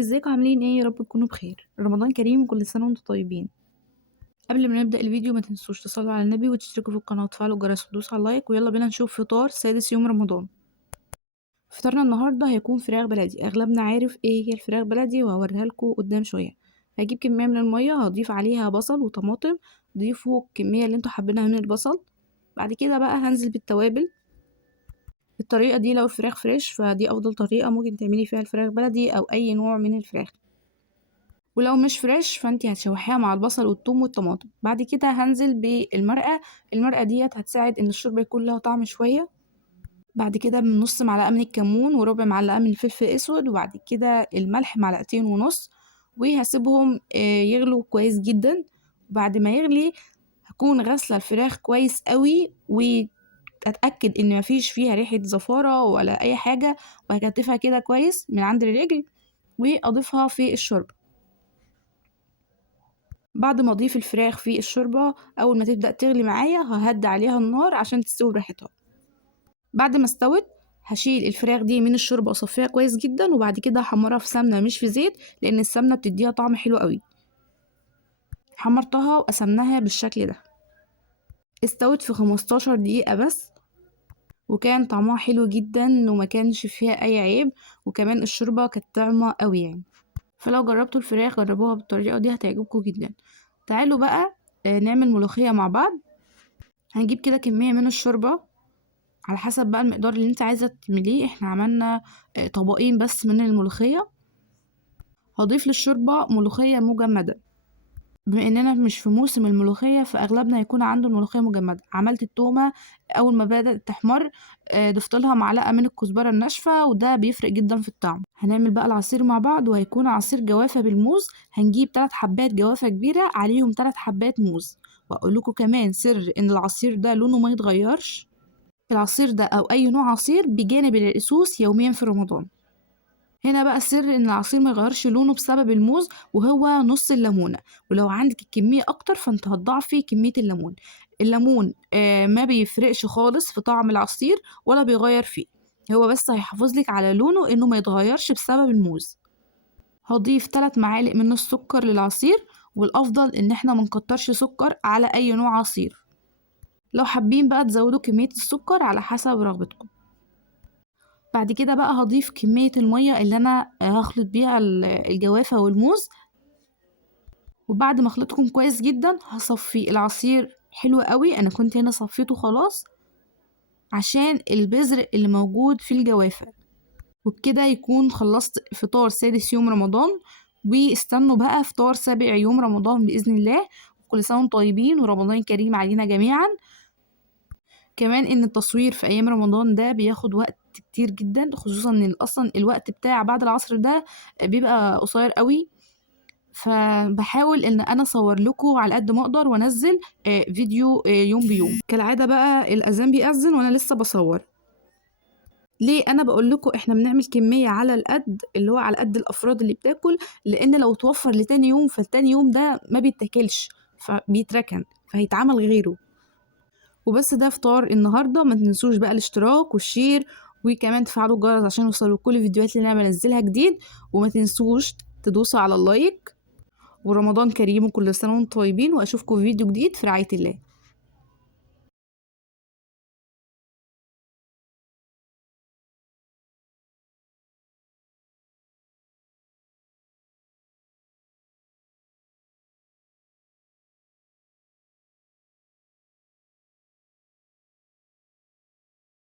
ازيكم عاملين ايه؟ يا رب تكونوا بخير. رمضان كريم وكل سنة وانتم طيبين. قبل ما نبدأ الفيديو ما تنسوش تصلوا على النبي وتشتركوا في القناة وتفعلوا الجرس وتدوسوا على اللايك، ويلا بينا نشوف فطار سادس يوم رمضان. فطارنا النهاردة هيكون فراخ بلدي. اغلبنا عارف ايه هي الفراخ بلدي وهوريها لكم قدام شوية. هجيب كمية من المية، هضيف عليها بصل وطماطم. ضيفوا الكمية اللي انتوا حابينها من البصل. بعد كده بقى هنزل بالتوابل. الطريقة دي لو الفراخ فريش فدي افضل طريقة ممكن تعملي فيها الفراخ بلدي او اي نوع من الفراخ. ولو مش فريش فانتي هتشوحيها مع البصل والثوم والطماطم. بعد كده هنزل بالمرقة. المرقة ديت هتساعد ان الشوربة يكون لها طعم شوية. بعد كده من نص معلقة من الكمون وربع معلقة من الفلفل الاسود، وبعد كده الملح معلقتين ونص. وهسيبهم يغلوا كويس جدا. وبعد ما يغلي هكون غاسلة الفراخ كويس قوي واتأكد ان مفيش فيها ريحة زفارة ولا اي حاجة، وهكتفها كده كويس من عند الرجل واضيفها في الشوربة. بعد ما اضيف الفراخ في الشوربة اول ما تبدأ تغلي معايا ههدي عليها النار عشان تستوي براحتها. بعد ما استوت هشيل الفراخ دي من الشوربة واصفيها كويس جدا، وبعد كده هحمرها في سمنة مش في زيت لان السمنة بتديها طعم حلو قوي. حمرتها وقسمناها بالشكل ده. استوت في 15 دقيقة بس، وكان طعمها حلو جدا وما كانش فيها اي عيب، وكمان الشوربة كانت طعمة قوي يعني. فلو جربتوا الفراخ جربوها بالطريقة دي هتعجبكم جدا. تعالوا بقى نعمل ملوخية مع بعض. هنجيب كده كمية من الشوربة على حسب بقى المقدار اللي انت عايزة تعمليه. احنا عملنا طبقين بس من الملوخية. هضيف للشوربة ملوخية مجمدة. بما اننا مش في موسم الملوخية فاغلبنا هيكون عنده الملوخية مجمدة. عملت التومة اول ما بدأت تحمر، ضفت لها معلقة من الكزبرة الناشفة وده بيفرق جدا في الطعم. هنعمل بقى العصير مع بعض وهيكون عصير جوافة بالموز. هنجيب 3 حبات جوافة كبيرة عليهم 3 حبات موز. واقول لكم كمان سر ان العصير ده لونه ما يتغيرش. العصير ده او اي نوع عصير بجانب العرقسوس يوميا في رمضان. هنا بقى السر ان العصير ما يغيرش لونه بسبب الموز وهو نص الليمونه. ولو عندك الكميه اكتر فانت هتضاعفي كميه الليمون. الليمون ما بيفرقش خالص في طعم العصير ولا بيغير فيه. هو بس هيحافظ لك على لونه انه ما يتغيرش بسبب الموز. هضيف 3 معالق من السكر للعصير. والافضل ان احنا منكترش سكر على اي نوع عصير. لو حابين بقى تزودوا كميه السكر على حسب رغبتكم. بعد كده بقى هضيف كمية المية اللي انا هخلط بيها الجوافة والموز. وبعد ما اخلطهم كويس جدا هصفي العصير حلو قوي. انا كنت هنا صفيته خلاص عشان البذر اللي موجود في الجوافة. وبكده يكون خلصت فطار سادس يوم رمضان. واستنوا بقى فطار سابع يوم رمضان بإذن الله. كل سنة وانتم طيبين ورمضان كريم علينا جميعا. كمان ان التصوير في ايام رمضان ده بياخد وقت كتير جدا، خصوصا ان اصلا الوقت بتاع بعد العصر ده بيبقى قصير قوي. فبحاول ان انا اصور لكم على قد ما اقدر وانزل فيديو يوم بيوم. كالعاده بقى الاذان بيأذن وانا لسه بصور. ليه انا بقول لكم احنا بنعمل كميه على القد اللي هو على قد الافراد اللي بتاكل، لان لو توفر لتاني يوم فالتاني يوم ده ما بيتاكلش فبيتركن فهيتعمل غيره. وبس ده فطار النهارده. ما تنسوش بقى الاشتراك والشير وكمان تفعلوا الجرس عشان يوصلوا كل الفيديوهات اللي انا بنزلها جديد. وما تنسوش تدوسوا على اللايك. ورمضان كريم وكل سنه وانتم طيبين، واشوفكم في فيديو جديد في رعايه الله.